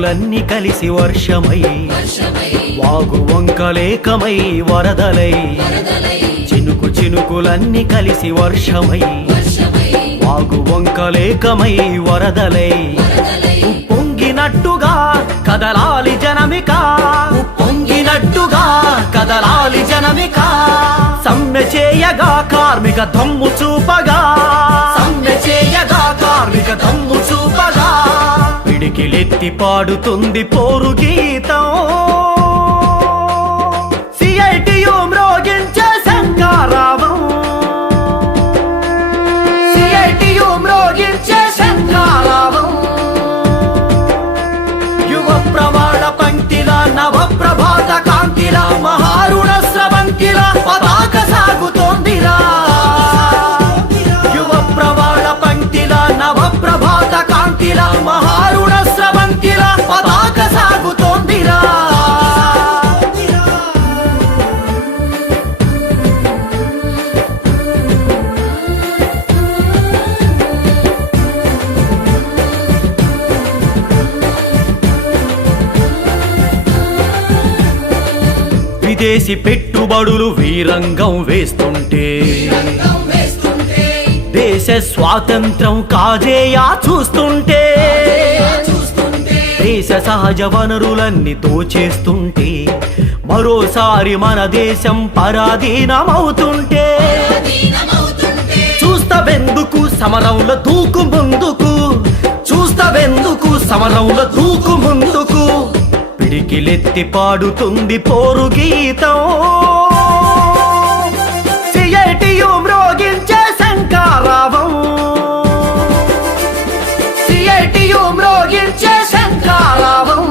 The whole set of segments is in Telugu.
చినుకులన్నీ కలిసి వర్షమై వాగు వంకలేకమై వరదలై చినుకులన్నీ కలిసి వర్షమై వాగు వంకలేకమై వరదలై ఉప్పొంగినట్టుగా కదలాలి జనమిక ఉప్పొంగినట్టుగా కదలాలి జనమిక సమ్మె చేయగా కార్మిక దమ్ము చూపగా సమ్మె చేయగా కార్మిక దమ్ము చూపగా పిడికిలెత్తి పాడుతుంది పోరు గీతం సిఐటియు మ్రోగించే శంఖారావం సిఐటియు మ్రోగించే శంఖారావం యువ ప్రవాళ పంక్తిల నవ ప్రభాత కాంతిల మహారుణ స్రవంతిల పతాక సాగుతోందిరా యువ ప్రవాళ పంక్తిల నవ ప్రభాత కాంతిల మహారుణ స్రవంతిల పతాక సాగుతోందిరా విదేశీ పెట్టుబడులు వీరంగం వేస్తుంటే దేశ స్వాతంత్రం కాజేయా చూస్తుంటే దేశ సహజ వనరులన్నీ దోచేస్తుంటే మరోసారి మన దేశం పరాధీనమవుతుంటే చూస్తావెందుకు సమరంలో దూకు ముందుకు చూస్తావెందుకు సమరంలో దూకు ముందుకు పిడికిలెత్తి పాడుతుంది పోరు గీతం సిఐటియు మ్రోగించే శంఖారావం సిఐటియు మ్రోగించే శంఖారావం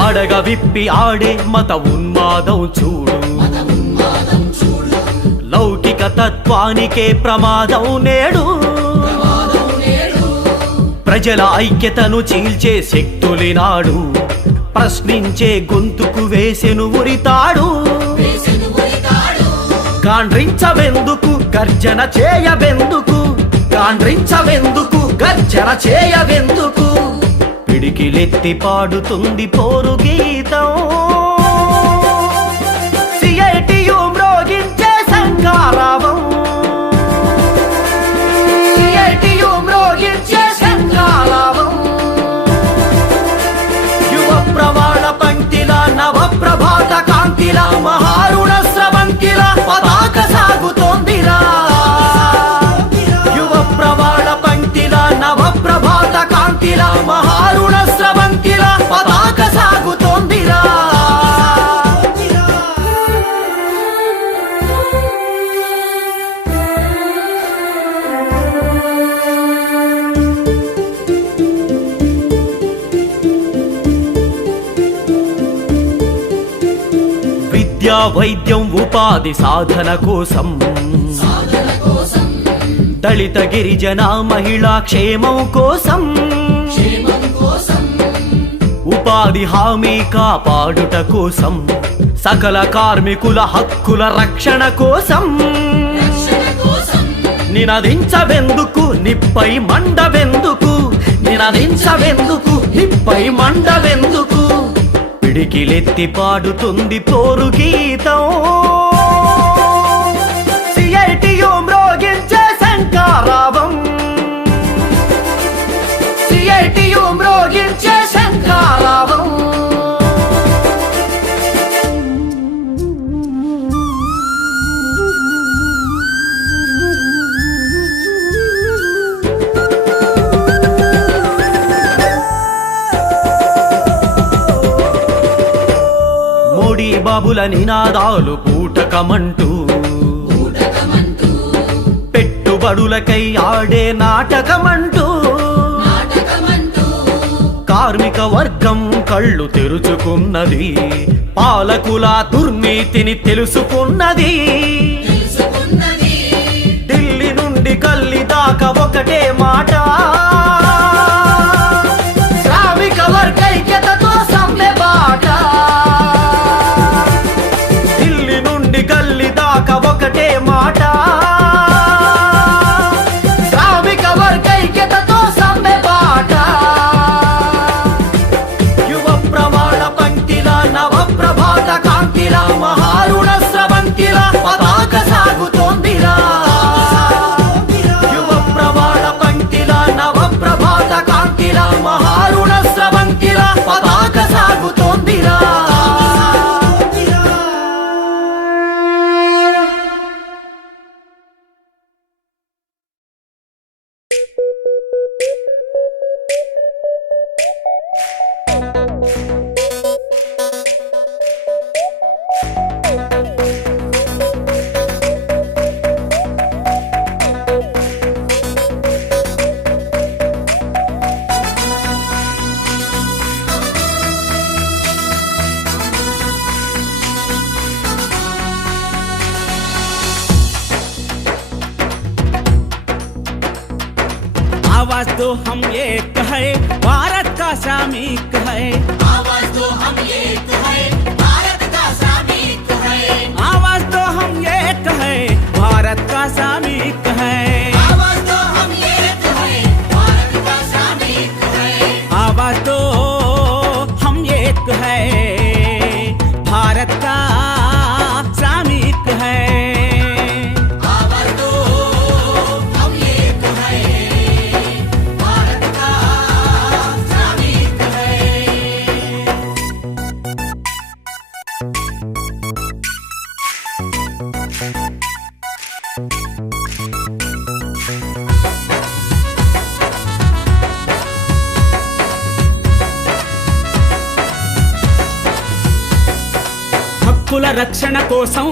పడగ విప్పి ఆడే మత ఉన్మాదం చూడు లౌకిక తత్వానికే ప్రమాదం నేడు ప్రజల ఐక్యతను చీల్చే శక్తులినాడు ప్రశ్నించే గొంతుకు వేసెను ఉరితాడు గాండ్రించవెందుకు గర్జన చేయవెందుకు గాండ్రించవెందుకు గర్జన చేయవెందుకు పిడికిలెత్తి పాడుతుంది పోరు గీతం సిఐటియు మ్రోగించే శంఖారావం సిఐటియు మ్రోగించే శంఖారావం యువ ప్రవాళ పంక్తిల నవ ప్రభాత కాంతిల మహారుణ స్రవంతిల పతాక సాగుతోందిరా యువ ప్రవాళ పంక్తిల నవ ప్రభాత కాంతిల మహారుణ స్రవంతిల పతాక సాగుతోందిరా విద్యా వైద్యం ఉపాధి సాధన కోసం దళిత గిరిజన మహిళా క్షేమం కోసం ఉపాధి హామీ కాపాడుట కోసం సకల కార్మికుల హక్కుల రక్షణ కోసం నినదించవెందుకు నిప్పై మండవెందుకు నినదించవెందుకు నిప్పై మండవెందుకు పిడికిలెత్తి పాడుతుంది పోరు గీతం సిఐటియు మ్రోగించే శంఖారావం సిఐటియు మ్రోగించే శంఖారావం మోడీ బాబుల నినాదాలు పూటకమంటూ పెట్టుబడులకై ఆడే నాటకమంటూ కార్మిక వర్గం కళ్ళు తెరుచుకున్నది పాలకుల దుర్నీతిని తెలుసుకున్నది ఢిల్లీ నుండి గల్లీ దాకా ఒకటే మాట आवाज दो हम एक है, भारत का श्रमिक है। आवाज दो हम एक है, भारत का श्रमिक है। आवाज दो हम एक है, भारत का श्रमिक है। आवाज दो हम एक है, भारत का श्रमिक है। आवाज दो हम एक है, भारत का श्रमिक है। आवाज दो हम एक है, भारत का श्रमिक है। హక్కుల రక్షణ కోసం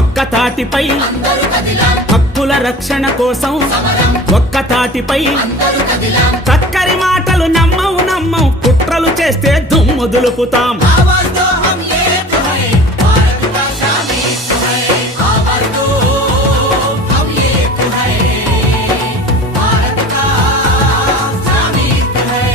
ఒక్క తాటిపై, అందరూ కదిలాం, హక్కుల రక్షణ కోసం సమరం ఒక్క తాటిపై. అందరూ కదిలాం। చక్కరి మాటలు నమ్మం కుట్రలు చేస్తే దుమ్ము దులుపుతాం. आवाज दो हम एक है, भारत का श्रमिक है। आवाज दो हम एक है, भारत का श्रमिक है।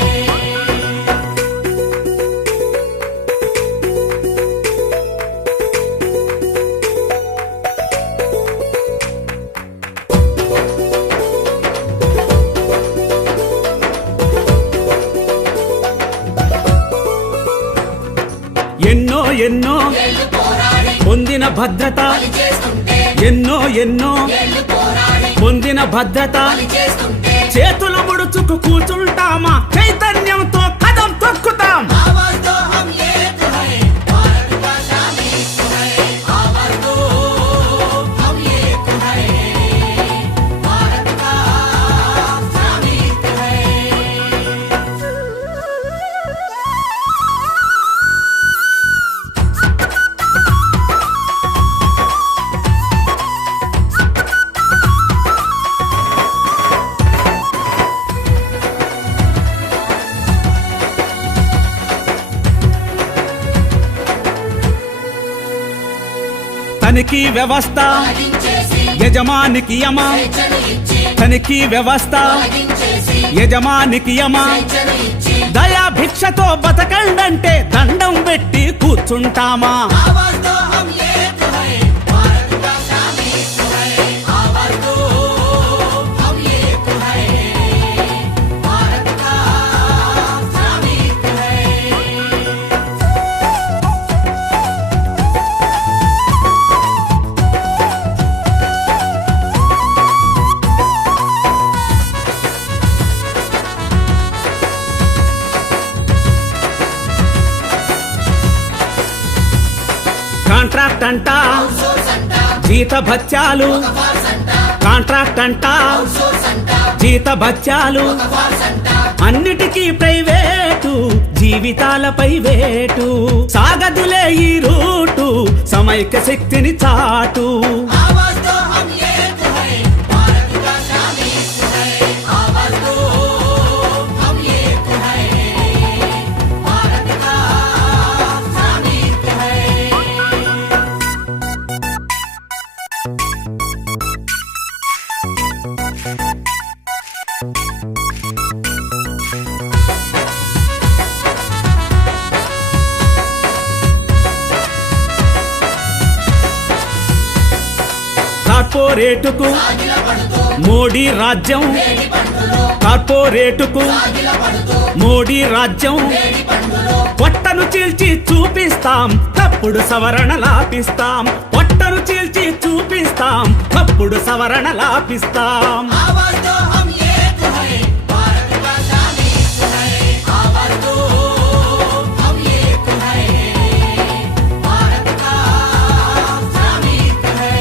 ఎన్నో ఎన్నో ఏళ్ళు పోరాడి పొందిన భద్రత, పని చేస్తుంటే, ఎన్నో ఎన్నో ఏళ్ళు పోరాడి పొందిన భద్రత. పని చేస్తుంటే, చేతులు ముడుచుకు కూర్చుంటామా, చైతన్యంతో కదం తొక్కుతాం. आवाज दो हम एक है, भारत का श्रमिक है। आवाज दो हम एक है, भारत का श्रमिक है। తనిఖీ వ్యవస్థ తొలగించేసి, యజమానికి యమ, స్వేచ్ఛను ఇచ్చి, తనిఖీ వ్యవస్థ తొలగించేసి, యజమానికి యమ. స్వేచ్ఛను ఇచ్చి, దయా భిక్షతో బతకండంటే దండం పెట్టి కూర్చుంటామా. आवाज दो हम एक है, भारत का श्रमिक है। आवाज दो हम एक है, भारत का श्रमिक है। కాంట్రాక్ట్ అంట, సోర్స్ అంట, జీత భత్యాలు. ఫార్స్ అంట, కాంట్రాక్ట్ అంట, సోర్స్ అంట, జీత భత్యాలు. ఫార్స్ అంట, అన్నిటికీ ప్రైవేటు, జీవితాలపై వేటు. సాగదులే ఈ రూటు, సమైక్య శక్తిని చాటు. आवाज दो हम एक है, भारत का श्रमिक है। आवाज दो हम एक है, भारत का श्रमिक है। కార్పొరేటుకు సాగిల పడుతూ, మోడీ రాజ్యం, వేడి పండులో, కార్పొరేటుకు సాగిల పడుతూ, మోడీ రాజ్యం. వేడి పండులో, పొట్టను చీల్చి చూపిస్తాం, తప్పుడు సవరణ లాపిస్తాం. పొట్టను చీల్చి చూపిస్తాం, తప్పుడు సవరణ లాపిస్తాం. आवाज दो हम एक है, भारत का श्रमिक है। आवाज दो हम एक है, भारत का श्रमिक है।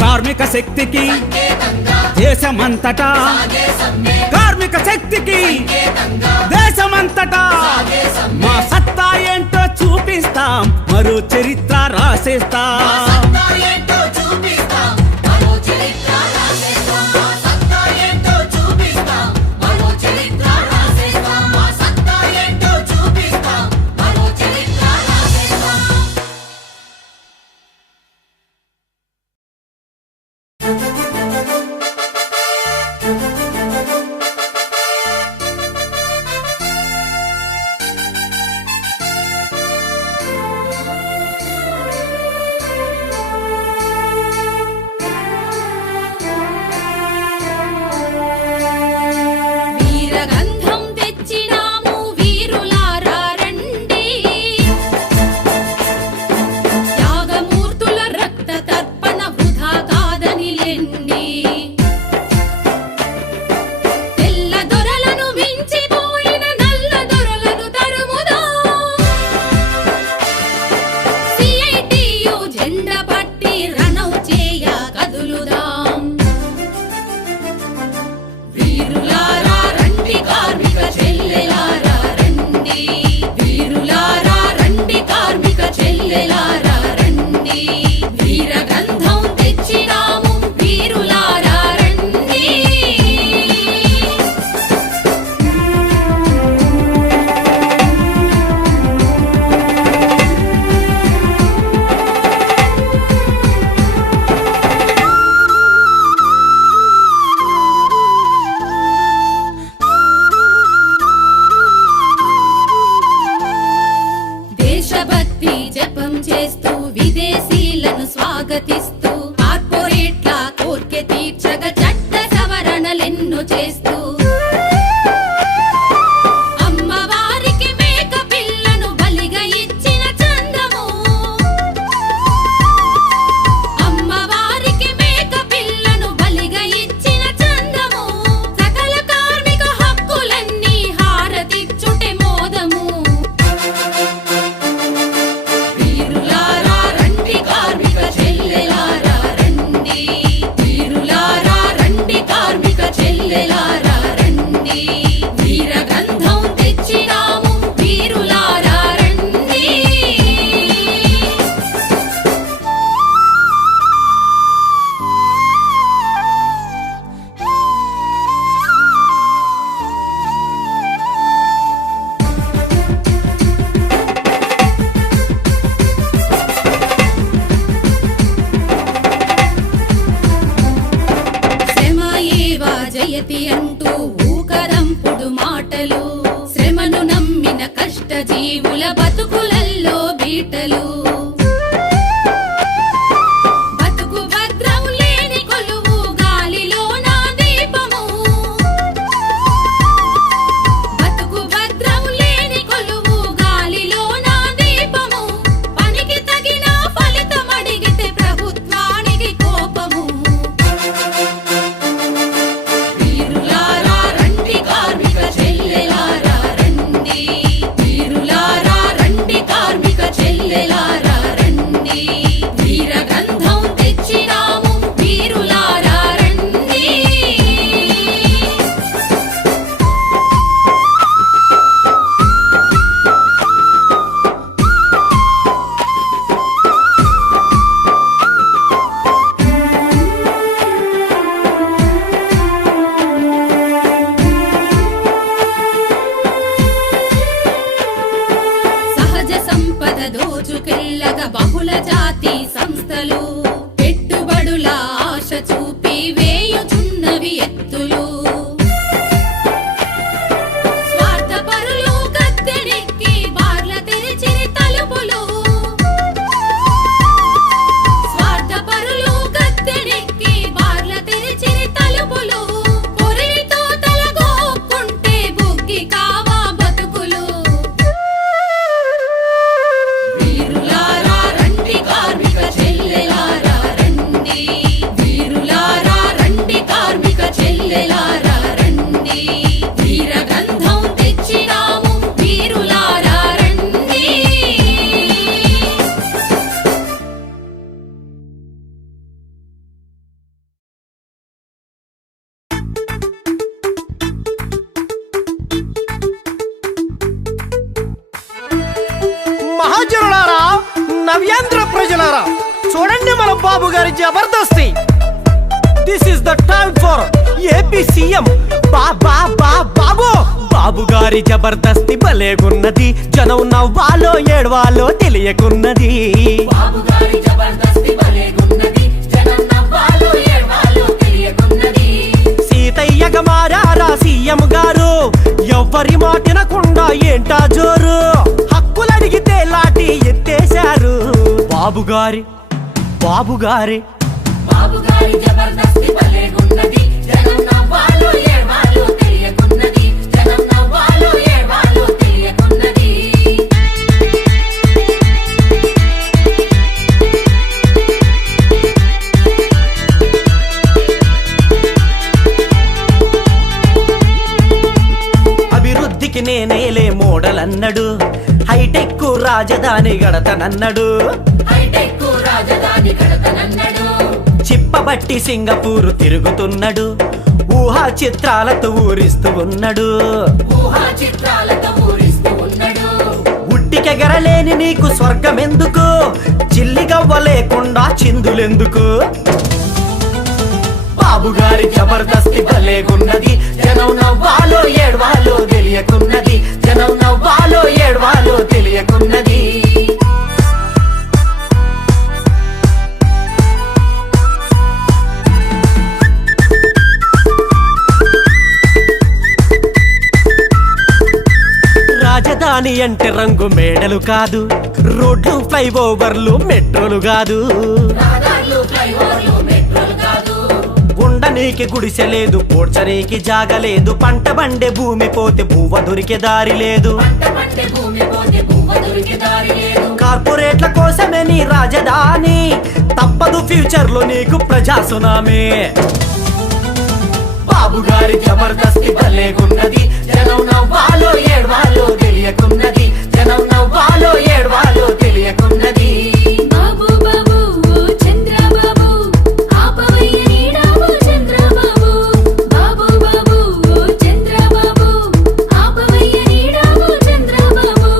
కార్మిక శక్తికి సంకేతంగా దేశమంతటా, సాగే సమ్మె, కార్మిక శక్తికి సంకేతంగా దేశమంతటా. సాగే సమ్మె, మా సత్తా ఏంటో చూపిస్తాం, మరో చరిత్ర రాసేస్తాం. సత్తా ఏంటో చూపిస్తాం, మరో చరిత్ర రాసేస్తాం. దేశభక్తి జపం చేస్తూ విదేశీలను స్వాగతిస్తూ కార్పొరేట్ల కోర్కె తీర్చగ చట్ట సవరణలెన్నో చేస్తూ అమ్మవారికి మేక పిల్లను బలిగా ఇచ్చిన చందము అమ్మవారికి మేక పిల్లను బలిగా ఇచ్చిన చందము సకల కార్మిక హక్కులన్నీ హారతిచ్చుటే మోదము వీరులారా రండి కార్మిక చెల్లెలారా రండి వీరులారా రండి కార్మిక చెల్లెలారా రండి వీర గంధం తెచ్చినాము వీరులారా రండి శ్రమ ఏవా జయతి అంటూ ఊకదంపుడు మాటలు శ్రమను నమ్మిన కష్ట జీవుల బతుకులల్లో బీటలు బతుకు భద్రం లేని కొలువు గాలిలో నా దీపము బతుకు భద్రం లేని కొలువు గాలిలో నా దీపము పనికి తగిన ఫలితం అడిగితే ప్రభుత్వానికి కోపము వీరులారా రండి కార్మిక చెల్లెలారా రండి వీరులారా రండి కార్మిక చెల్లెలారా రండి వీర గంధం తెచ్చినాము వీరులారా రండి సహజ సంపద దోచుకెళ్ళగా బహుళ జాతి సంస్థలు పెట్టుబడుల ఆశ చూపి వేయుచున్నవి ఎత్తులు స్వార్థపరులు గద్దెనెక్కి బార్ల తెరిచిరి తలుపులు స్వార్థపరులు గద్దెనెక్కి బార్ల తెరిచిరి తలుపులు కొరితో తలగోక్కుంటే బుగ్గి కావా బతుకులు వీరులారా రండి కార్మిక చెల్లెలారా రండి వీరులారా రండి కార్మిక చెల్లెలారా రండి వీర గంధం తెచ్చినాము వీరులారా రండి మహాజనులారా, నవ్యాంధ్ర ప్రజలారా, చూడండి మన బాబు గారి జబర్దస్తి. This is the time for AP CM Babu. Babu గారి జబర్దస్తి భలేగున్నది, జనం నవ్వాలో ఏడవాలో తెలియకున్నది. బాబుగారి జబర్దస్తి భలేగున్నది జనం నవ్వాలో ఏడ్వాలో తెలియకున్నది సీతయ్యగా మారారా సీఎం గారు, ఎవ్వరి మాటినకుండా ఏంటా జోరు. హక్కులడిగితే లాఠీ ఎత్తేశారు. బాబుగారి బాబుగారి జబర్దస్తి భలేగున్నది జనం నవ్వాలో ఏడ్వాలో తెలియకున్నది జనం నవ్వాలో ఏడ్వాలో తెలియకున్నది అభివృద్ధికి నేనేలే మోడల్ అన్నడు, హైటెక్ రాజధాని గడతనన్నడు. హైటెక్ రాజధాని కడతనన్నడు చిప్పబట్టి సింగపూరు తిరుగుతున్నడు, ఊహా చిత్రాలతో ఊరిస్తూ ఉన్నాడు. ఊహా చిత్రాలతో ఊరిస్తూ ఉన్నాడు ఉట్టికెగరలేని నీకు స్వర్గమెందుకు, చిల్లిగవ్వ లేకుండా చిందులెందుకు. బాబుగారి జబర్దస్తి భలేగున్నది, జనం నవ్వాలో ఏడ్వాలో తెలియకున్నది. జనం నవ్వాలో ఏడ్వాలో తెలియకున్నది. రాజధాని అంటే రంగు మేడలు కాదు, రోడ్లు ఫ్లైఓవర్లు మెట్రోలు కాదు, రహదారులు ఫ్లైఓవర్లు మెట్రోలు కాదు. ఉండనీకి గుడిసె లేదు, పోడ్చనీకి జాగలేదు, పంట బండే భూమి పోతే బువ్వ దొరికే దారి లేదు. పంట పంటే భూమి పోతే బువ్వ దొరికే దారి లేదు. కార్పొరేట్ల కోసమే నీ రాజధాని, తప్పదు ఫ్యూచర్ లో నీకు ప్రజా సునామీ. బాబు గారి జబర్దస్తి భలేగున్నది, జనం నవ్వాలో ఏడ్వాలో తెలియకున్నది, జనం నవ్వాలో ఏడ్వాలో తెలియకున్నది. బాబు బాబు ఓ చంద్రబాబు ఆపవయ్య నీడాబు చంద్రబాబు. బాబు బాబు ఓ చంద్రబాబు ఆపవయ్య నీడాబు చంద్రబాబు.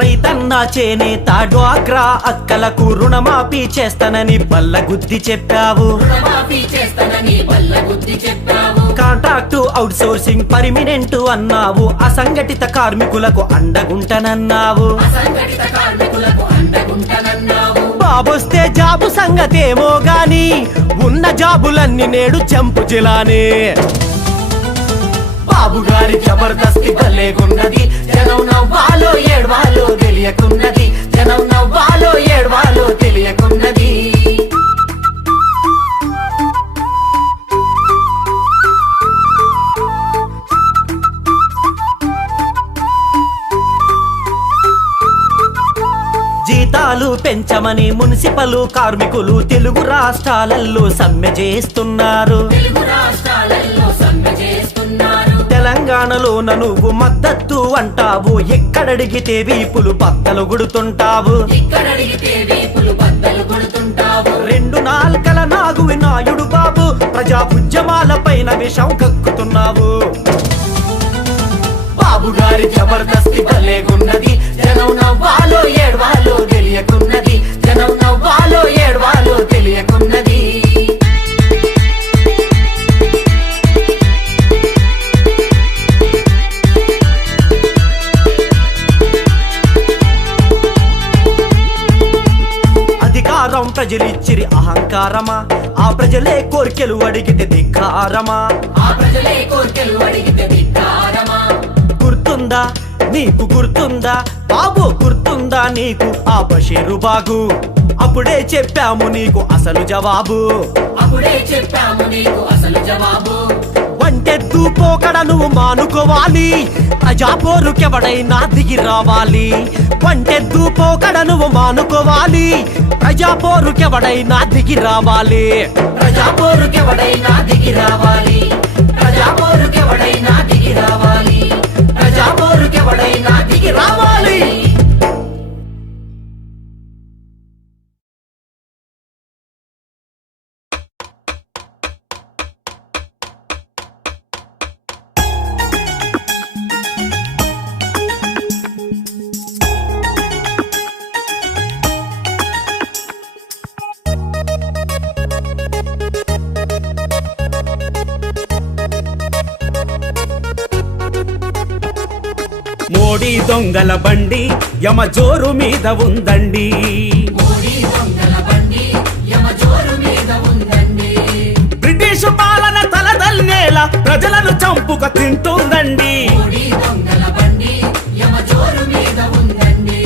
రైతన్న చేనేత డ్వాక్రా అక్కలకు రుణమాఫీ చేస్తానని బల్లగుద్ది చెప్పావు. రుణమాఫీ చేస్తానని బల్ల బుద్ధి చెప్పావు. కాంట్రాక్టు అవుట్ సోర్సింగ్ పర్మినెంట్ అన్నావు, అసంఘటిత కార్మికులకు అండగుంటనన్నావు. అసంఘటిత కార్మికులకు అండగుంటనన్నావు. బాబొస్తే జాబు సంగతేమో గాని ఉన్న జాబులన్నీ నేడు చెంపు జిలానే. బాబు గారి జబర్దస్తి భలేగున్నది, జనం నవ్వాలో ఏడ్వాలో తెలియకున్నది, జనం నవ్వాలో ఏడ్వాలో తెలియకున్నది. జీతాలు పెంచమని మున్సిపల్ కార్మికులు తెలుగు రాష్ట్రాలలో సమ్మె చేస్తున్నారు. తెలుగు రాష్ట్రాలలో సమ్మె చేస్తున్నారు. తెలంగాణలోన నువ్వు మద్దతు అంటావు, ఎక్కడడిగితే వీపులు బద్దలు గుడుతుంటావు. ఇక్కడ అడిగితే వీపులు బద్దలు కొడుతుంటావు. రెండు నాల్కల నాగు వినాయుడు బాబు, ప్రజా ఉద్యమాల పైన విషం కక్కుతున్నావు. బాబు గారి జబర్దస్తి భలేగున్నది, జనం నవ్వాలో ఏడ్వాలో తెలియకున్నది, జనం నవ్వాలో ఏడ్వాలో తెలియకున్నది. అధికారం ప్రజలిచ్చిరి అహంకారమా, ఆ ప్రజలే కోరికలు అడిగితే ధిక్కారమా. ఆ ప్రజలే కోర్కెలు అడిగితే ధిక్కారమా. గుర్తుందా నీకు గుర్తుందా బాబు, గుర్తుందా నీకు ఆ బషీరు బాగు, అప్పుడే చెప్పాము నీకు అసలు జవాబు. అప్పుడే చెప్పాము నీకు అసలు జవాబు. వంటెద్దు పోకడ నువ్వు మానుకోవాలి, ప్రజాపోరుకెవడైనా దిగి రావాలి. వంటెద్దు పోకడ నువ్వు మానుకోవాలి, ప్రజాపోరుకెవడైనా దిగి రావాలి. ప్రజాపోరుకెవడైనా దిగి రావాలి. ప్రజాపోరుకెవడైనా దిగి రావాలి. ప్రజాపోరుకెవడైనా దిగి రావాలి. మోడీ దొంగల బండి యమ జోరు మీద ఉందండి. మోడీ దొంగల బండి యమ జోరు మీద ఉందండి. బ్రిటిష్ పాలన తలదల్లేలా ప్రజలను చంపుక తింటుందండి. మోడీ దొంగల బండి యమ జోరు మీద ఉందండి.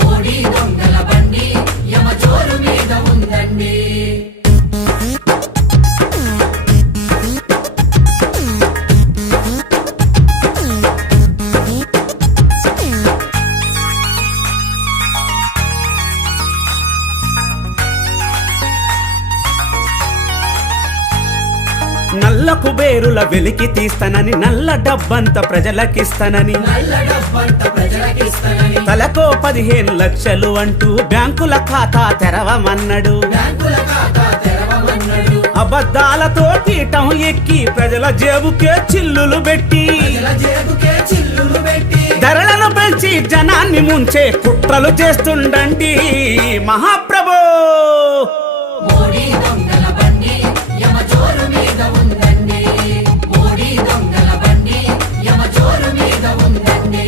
మోడీ దొంగల బండి యమ జోరు మీద ఉందండి. నల్ల కుబేరుల వెలికి తీస్తానని, నల్ల డబ్బంత ప్రజలకిస్తానని, నల్ల డబ్బంత ప్రజలకిస్తానని, తలకో 15 లక్షలు అంటూ బ్యాంకుల ఖాతా తెరవమన్నాడు. బ్యాంకుల ఖాతా తెరవమన్నాడు. అబద్ధాలతో తీటం ఎక్కి ప్రజల జేబుకే చిల్లులు పెట్టి, ప్రజల జేబుకే చిల్లులు పెట్టి, ధరలను పెంచి జనాన్ని ముంచే కుట్రలు చేస్తుండండి మహాప్రభు. మోడీ దొంగల బండి యమ జోరు మీద ఉందండి. మోడీ దొంగల బండి యమ జోరు మీద ఉందండి.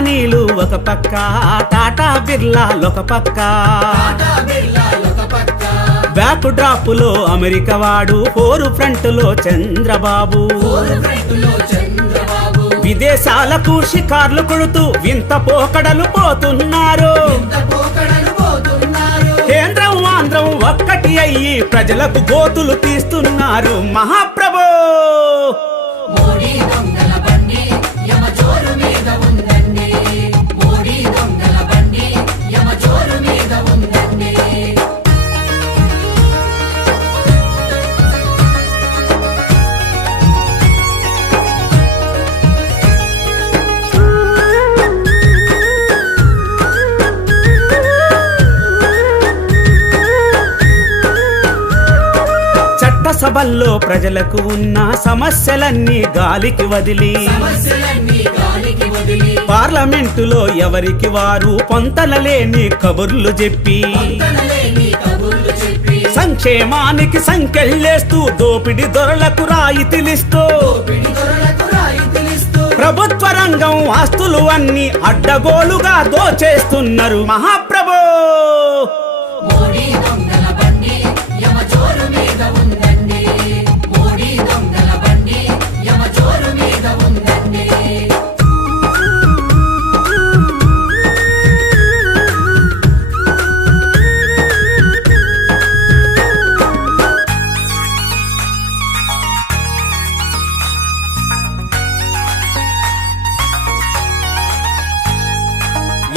అదానీలు ఒక పక్క, టాటా బిర్లాలొక పక్క, టాటా బిర్లాలొక పక్క, బ్యాక్ డ్రాప్ లో అమెరికా వాడు, ఫోర్ ఫ్రంట్ లో చంద్రబాబు. ఫోర్ ఫ్రంట్లో చంద్రబాబు. విదేశాలకు షికార్లు కొడుతూ వింత పోకడలు పోతున్నారు. ఇంత పోకడలు పోతున్నారు. కేంద్రం ఆంధ్రం ఒక్కటి అయ్యి ప్రజలకు గోతులు తీస్తున్నారు. మహాప్రభు మోడీ దొంగల బండి యమ జోరు మీద ఉందండి. మోడీ దొంగల బండి యమ జోరు మీద ఉందండి. చట్టసభల్లో ప్రజలకు ఉన్న సమస్యలన్నీ గాలికి వదిలి, సమస్యలన్నీ గాలికి వదిలి, పార్లమెంటులో ఎవరికి వారు పొంతనలేని కబుర్లు చెప్పి, పొంతనలేని కబుర్లు చెప్పి, సంక్షేమానికి సంకెళ్ళేస్తూ దోపిడి దొరలకు రాయితీలిస్తూ, పిడి దొరలకు రాయితీలిస్తూ, ప్రభుత్వ రంగం ఆస్తులు అన్ని అడ్డగోలుగా దోచేస్తున్నారు. మహాప్రభు మోడీ దొంగల బండి యమ జోరు మీద ఉందండి. మోడీ దొంగల బండి యమ జోరు మీద ఉందండి.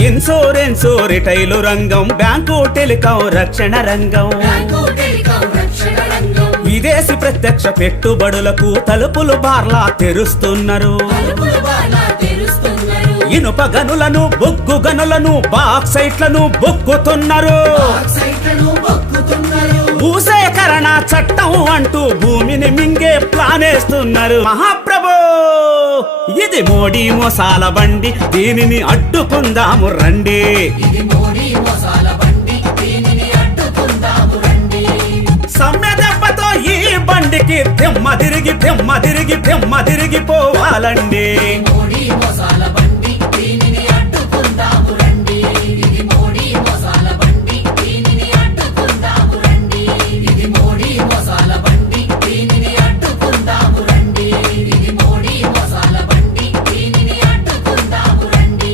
ఇన్సూరెన్స్, రిటైలు రంగం, బ్యాంకు టెలికాం, రక్షణ రంగం, బ్యాంకు టెలికాం రక్షణ రంగం, విదేశీ ప్రత్యక్ష పెట్టుబడులకు తలుపులు బార్లా తెరుస్తున్నారు. తలుపులు బాగా తెరుస్తున్నారు. ఇనుప గనులను, బొగ్గు గనులను, బాక్సైట్లను బొక్కుతున్నారు. ఆక్సైట్లను బొక్కుతున్నారు. భూసేకరణ చట్టం అంటూ భూమిని మింగే ప్లానేస్తున్నారు. మహాప్రభు ఇది మోడీ మోసాల బండి, దీనిని అడ్డుకుందాము రండి. ఇది మోడీ మోసాల బండి, దీనిని అడ్డుకుందాము రండి. సమ్మె దెబ్బతో ఈ బండికి దిమ్మ తిరిగి దిమ్మ తిరిగి దిమ్మ తిరిగిపోవాలండి. మోడీ మోసాల బండి, దీనిని అడ్డుకుందాము రండి. ఇది మోడీ మోసాల బండి, దీనిని అడ్డుకుందాము రండి. ఇది మోడీ మోసాల బండి, దీనిని అడ్డుకుందాము రండి. ఇది మోడీ మోసాల బండి, దీనిని అడ్డుకుందాము రండి.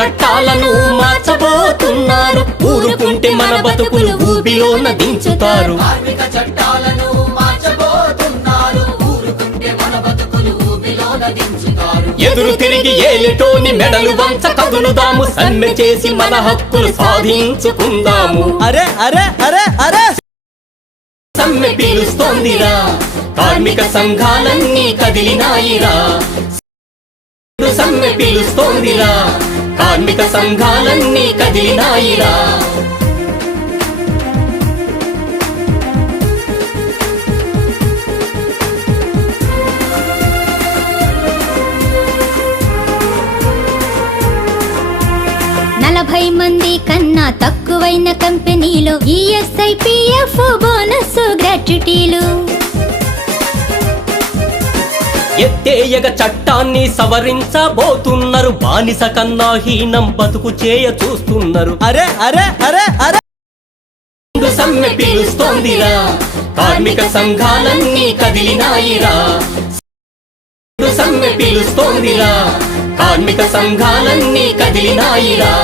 చట్టాలను మార్చబోతున్నారు. ఊరుకుంటే మన బతుకులు ఊబిలోన దించుతారు. కార్మిక చట్టాలను మార్చబోతున్నారు. ఊరుకుంటే మన బతుకులు ఊబిలోన దించుతారు. ఎదురు తిరిగి ఏలిటోని మెడలు వంచ కదులుదాము. సమ్మె చేసి మన హక్కులు సాధించుకుందాము. అరే అరే అరే అరే సమ్మె పిలుస్తోందిరా, కార్మిక సంఘాలన్నీ కదిలినాయిరా. సమ్మె పిలుస్తోందిరా, కార్మిక సంఘాలన్నీ కదిలినాయిరా. నలభై మంది కన్నా తక్కువైన కంపెనీలో ఈఎస్ఐ పిఎఫ్ బోనస్ గ్రాట్యుటీలు. ఎత్తేయగ చట్టాన్ని సవరించబోతున్నారు. బానిస కన్నా హీనం బతుకు చేయ చూస్తున్నారు. అరే అరే అరే అరే సమ్మె పిలుస్తోందిరా, కార్మిక సంఘాలన్నీ కదిలినాయిరా. సమ్మె పిలుస్తోందిరా, కార్మిక సంఘాలన్నీ కదిలినాయిరా.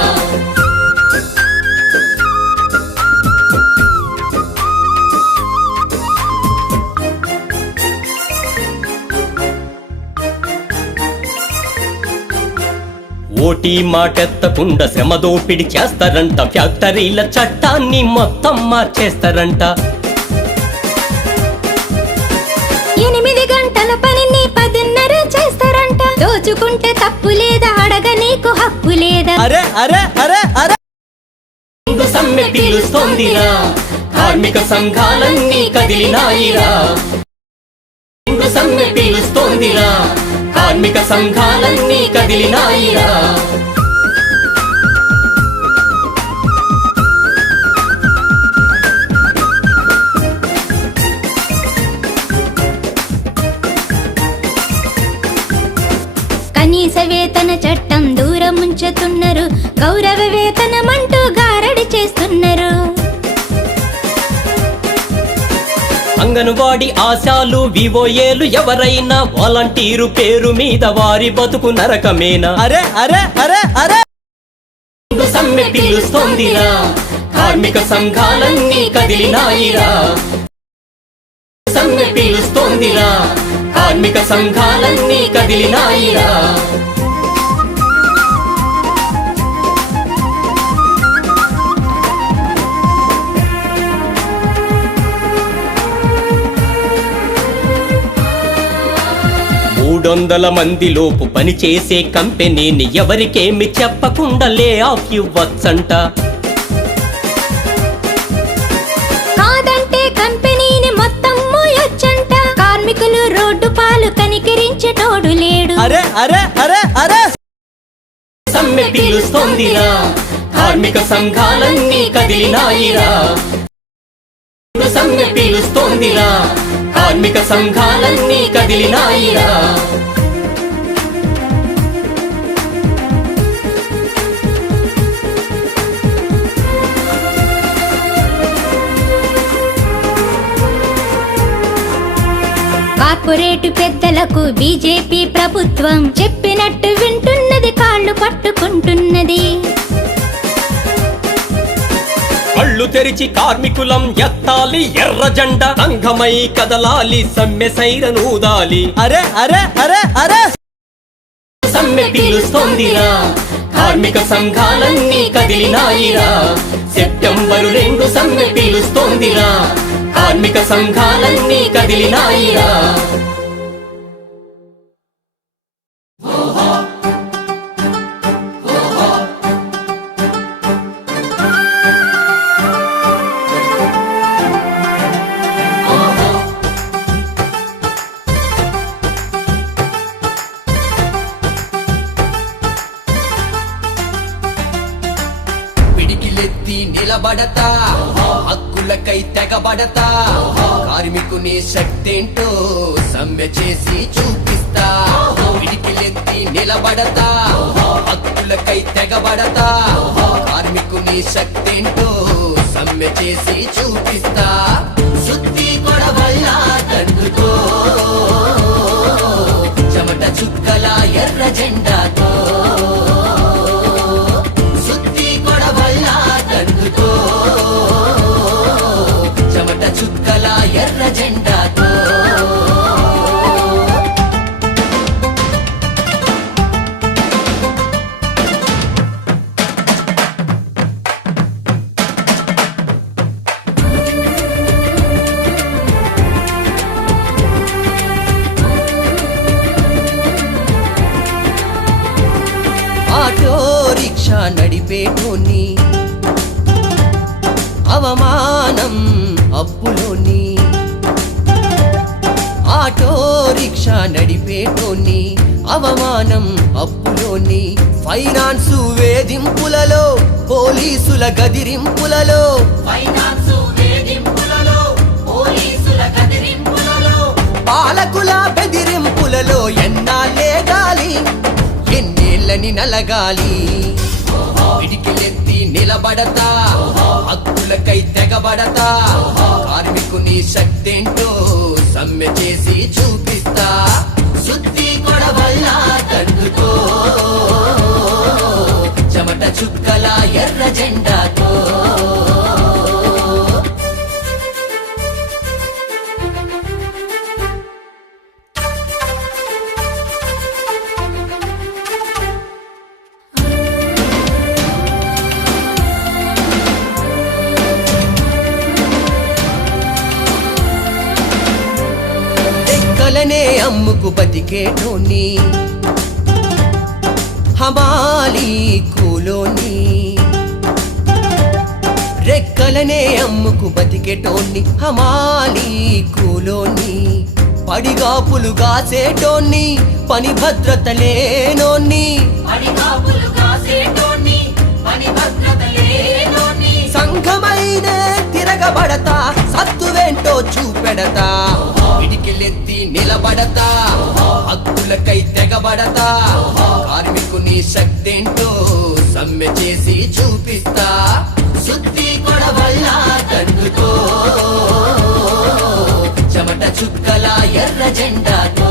ఓటీ మాటెత్తకుండా శ్రమ దోపిడి చేస్తారంట. ఫ్యాక్టరీల చట్టాన్ని మొత్తం మార్చేస్తారంట. 8 గంటల పనిని 10:30 చేస్తారంట. దోచుకుంటే తప్పు లేదా, అడగ నీకు హక్కు లేదా. అరే అరే అరే అరే సమ్మె పిలుస్తోందిరా, కార్మిక సంఘాలన్నీ కదిలినాయిరా. సమ్మె పిలుస్తోందిరా, కార్మిక సంఘాలన్నీ కదిలినాయిరా. కనీస వేతన చట్టం దూరం ఉంచుతున్నారు. గౌరవ వేతనం అంటూ గారడి చేస్తున్నారు. అంగన్వాడి ఆశాలు వివోయేలు ఎవరైనా వాలంటీరు పేరు మీద వారి బతుకు నరకమేనా. అరే అరే అరే అరే సమ్మె పిలుస్తోందిరా, కార్మిక సంఘాలన్నీ కదిలినాయిరా. సమ్మె పిలుస్తోందిరా, కార్మిక సంఘాలన్నీ కదిలినాయిరా. $300 మంది లోపు పనిచేసే కంపెనీని ఎవరికేమి చెప్పకుండా లే ఆఫ్ ఇవ్వచ్చంట. కాదంటే కంపెనీని మొత్తం మూయొచ్చంట. కార్మికులు రోడ్డు పాలు కనికరించేటోడు లేడు. అరే అరే అరే అరే సమ్మె పిలుస్తోందిరా, కార్మిక సంఘాలన్నీ కదిలినాయిరా. సమ్మె పిలుస్తోందిరా, కార్మిక సంఘాలన్నీ కదిలినాయిరా. కార్పొరేటు పెద్దలకు బీజేపీ ప్రభుత్వం చెప్పినట్టు వింటున్నది, కాళ్ళు పట్టుకుంటున్నది. కళ్ళు తెరిచి కార్మికులం ఎత్తాలి ఎర్ర జెండ. సంఘమై కదలాలి, సమ్మె సైరనూదాలి. అరే అరే అరే అరే సమ్మె పిలుస్తోందిరా, కార్మిక సంఘాలన్నీ కదిలినాయిరా. సెప్టెంబరు 2 సమ్మె పిలుస్తోందిరా, కార్మిక సంఘాలన్నీ కదిలినాయిరా. పిడికిలెత్తి నిలబడతా, హక్కులకై తెగబడతా. కార్మికుని శక్తేంటో సమ్మె చేసి చూపిస్తా. పిడికిలెత్తి నిలబడతా, హక్కులకై తెగబడతా. కార్మికుని శక్తేంటో సమ్మె చేసి చూపిస్తా. సుత్తి గొడవల్ల తండ్రుతో, చెమట చుక్కల ఎర్ర జెండాతో. నడిపేటోని అవమానం అప్పులోని ఆటో రిక్షా నడిపేటోని అవమానం అప్పులోని ఫైనాన్సు వేధింపులలో పోలీసుల గదిరింపులలో ఫైనాన్సు వేధింపులలో పోలీసుల కదిరింపులలో పాలకుల బెదిరింపులలో ఎన్నాళ్ళే గాలి ఎన్నేళ్ళని నలగాలి పిడికిలెత్తి నిలబడతా హక్కులకై తెగబడతా కార్మికుని శక్తేంటో సమ్మె చేసి చూపిస్తా సుత్తి కొడవల్ల తండ్రుతో చెమట చుక్కల ఎర్ర జెండాతో రెక్కలనే అమ్ముకు బతికేటోని హమాలి కూలోని రెక్కలనే అమ్ముకు బతికేటోని హమాలి కూలోని పడిగాపులు గాసేటోని పని భద్రత లేనోని అడిగాపులు కాసేటోని పని భద్రత లేనోని సంఘమైనే తిరగబడతా సత్తువేంటో చూపెడతా పిడికిలెత్తి నిలబడతా హక్కులకై తెగబడతా కార్మికుని శక్తేంటో సమ్మె చేసి చూపిస్తా సుత్తి కొడవల్ల తండ్రుతో చెమట చుక్కల ఎర్ర జెండాతో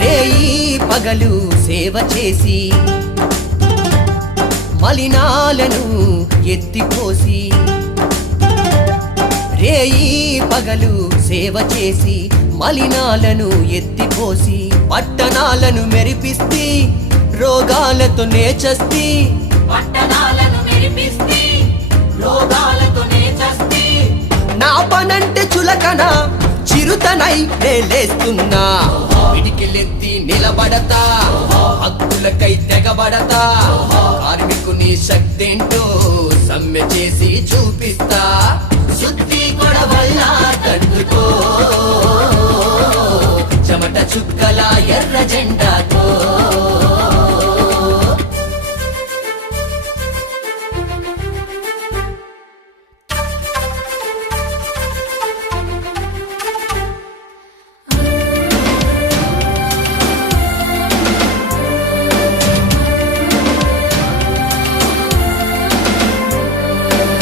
రేయి పగలు సేవ చేసి మలినాలను ఎత్తిపోసి రేయి పగలు సేవ చేసి మలినాలను ఎత్తిపోసి పట్టణాలను మెరిపిస్తీ రోగాలతో నేచస్తీ పట్టణాలను మెరిపిస్తీ రోగాలతో నేచస్తీ నా పనంటే చులకన చిరుతనై లేస్తున్నా పిడికిలెత్తి నిలబడతా హక్కులకై తెగబడతా కార్మికుని శక్తేంటో సమ్మె చేసి చూపిస్తా సుత్తి కొడవల్ల తండ్రుతో చెమట చుక్కల ఎర్ర జెండాతో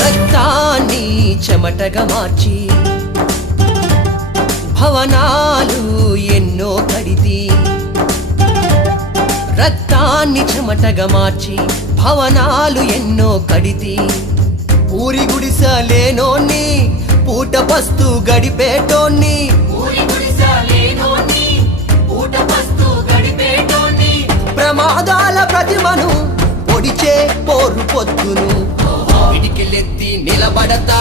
రక్తాన్ని చెమటగా మార్చి భవనాలు ఎన్నో కడితి రక్తాన్ని చెమటగా మార్చి భవనాలు ఎన్నో కడితి ఊరి గుడిసలేనోన్ని పూట పస్తు గడిపేటోన్ని ఊరి గుడిసలేనోని ఊట పస్తు గడిపేటోని ప్రమాదాల ప్రతిమను పొడిచే పోరు పొద్దును పిడికిలెత్తి నిలబడతా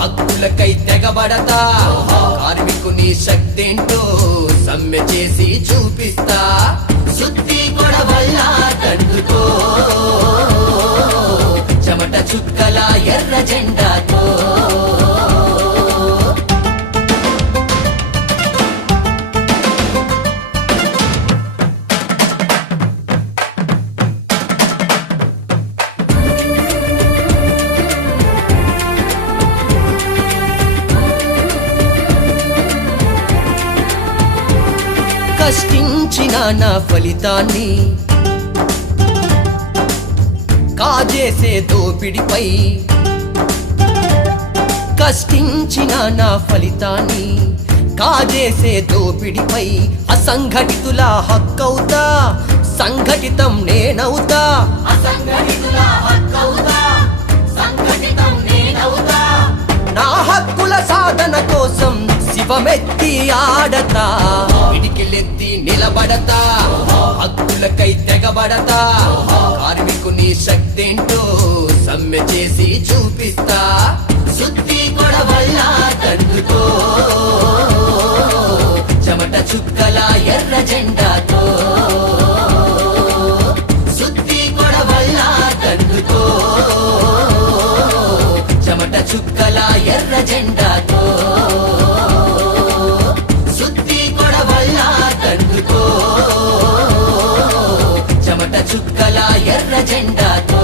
హక్కులకై తెగబడతా కార్మికుని శక్తేంటో సమ్మె చేసి చూపిస్తా సుత్తి కొడవల్ల తండ్రుతో చెమట చుక్కల ఎర్ర జెండాతో కష్టించిన నా ఫలితాన్ని కాజేసే దోపిడిపై కష్టించిన నా ఫలితాన్ని కాజేసే దోపిడిపై అసంఘటితుల హక్కవుతా సంఘటితం నేనవుతా అసంఘటితుల హక్కవుతా సంఘటితం నేనవుతా నా హక్కుల సాధన కోసం శివమెత్తి ఆడతా పిడికిలెత్తి నిలబడతా హక్కులకై తెగబడతా కార్మికుని శక్తేంటో సమ్మె చేసి చూపిస్తా సుత్తి కొడవల్ల తండ్రితో చెమట చుక్కల ఎర్ర జెండాతో సుత్తి కొడవల్ల తండ్రితో చెమట చుక్కల ఎర్ర జెండాతో సుత్తి కొడవల్ల తండ్రితో చెమట చుక్కల ఎర్ర జెండాతో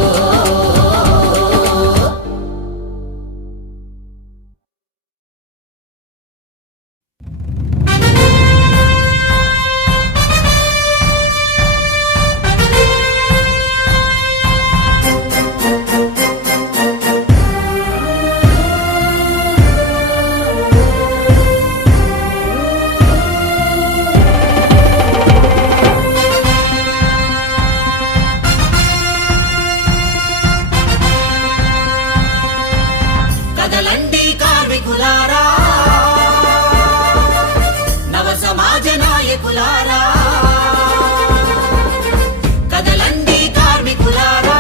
కదలండి కార్మికులారా నవ సమాజ నాయకులారా కదలండి కార్మికులారా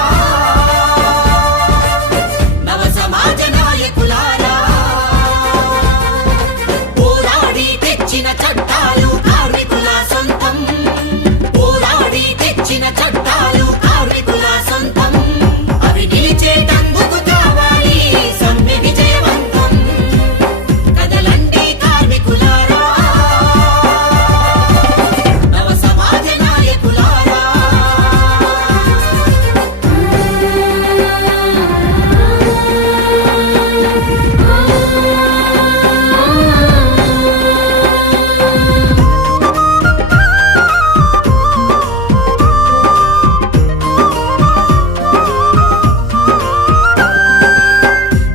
నవ సమాజ నాయకులారా పోరాడి తెచ్చిన చట్టాలు కార్మికుల సొంతం పోరాడి తెచ్చిన చట్టాలు కార్మికుల సొంతం అవి నిలిచేటందుకు కావాలి సమ్మె విజయవంతం కదలండి కార్మికులారా నవ సమాజ నాయకులారా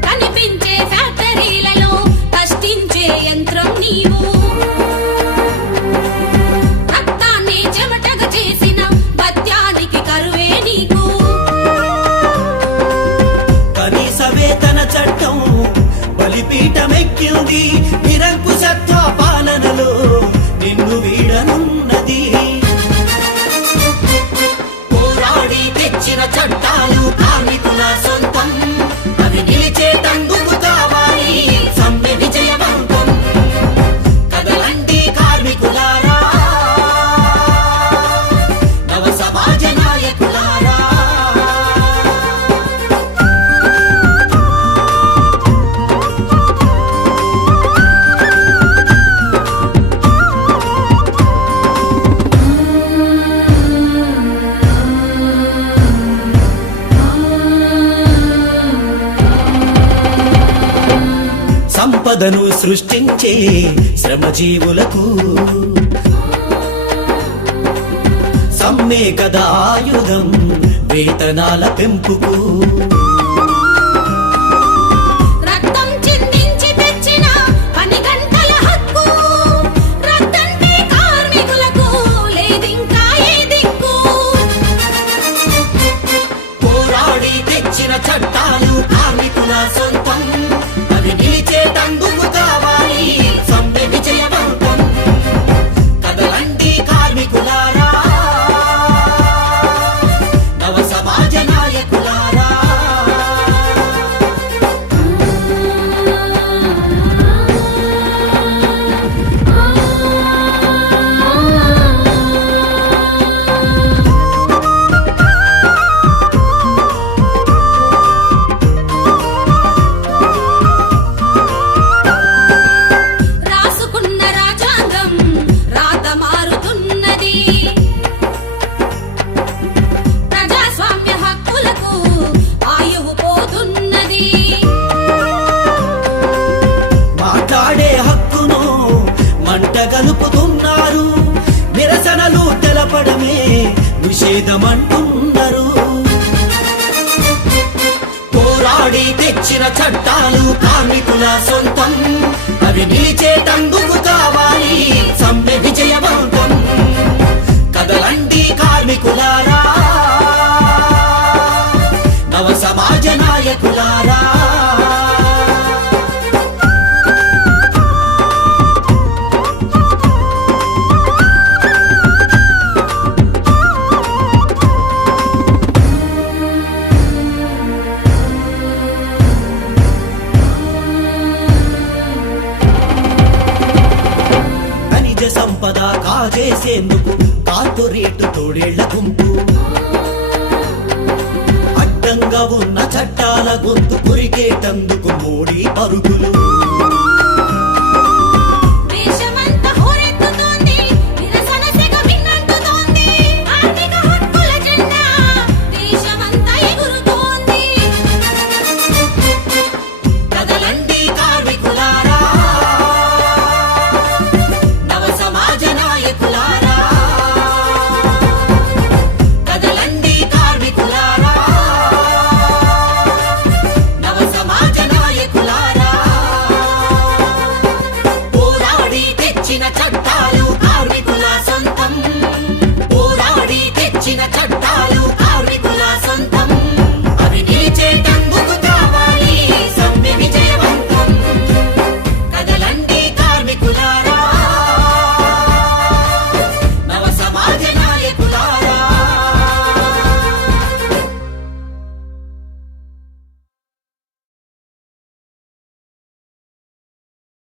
కనిపించే ఫ్యాక్టరీలలో కష్టించే యంత్రం నీవు రక్తాన్ని చెమటగా చేసిన పద్యానికి కరువే నీకు కనీస వేతన చట్టం బలిపీఠమెక్కింది నిరంకుశత్వ పాలనలో నిన్ను వీడనున్నది పోరాడి తెచ్చిన చట్టాలు కార్మికుల సొంతం అవి నిలిచేటందుకు కావాలి సమ్మె విజయవంతం కదలండి కార్మికులారా నవ సమాజ నాయకులారా సంపదను సృష్టించే శ్రమజీవులకు సమ్మె కదా ఆయుధం వేతనాల పెంపుకు రక్తం చిందించి తెచ్చిన పని గంటల హక్కు రక్తంటే కార్మికులకు లేదింకా ఏ దిక్కు పోరాడి తెచ్చిన చట్టాలు కార్మికుల సొంతం అవి నిలిచేటందుకు కావాలి సమ్మె విజయవంతం కదలండి కార్మికులారా నవ సమాజ నాయకులారా రాసుకున్న రాజ్యాంగం రాత మారుతున్నది ప్రజాస్వామ్య హక్కులకు ఆయువు పోతున్నది మాట్లాడే హక్కును మంట గలుపుతున్నారు నిరసనలు తెలపడమే నిషేధమంటున్నారు పోరాడి తెచ్చిన చట్టాలు కార్మికుల సొంతం అవి నిలిచేటందుకు కావాలి సమ్మె విజయవంతం కదలండి కార్మికులారా నవ సమాజ నాయకులారా కాజేసేందుకు కార్పొరేట్ తోడేళ్ల గుంపు అడ్డంగా ఉన్న చట్టాల గొంతు కొరికేటందుకు మోడీ పరుగులు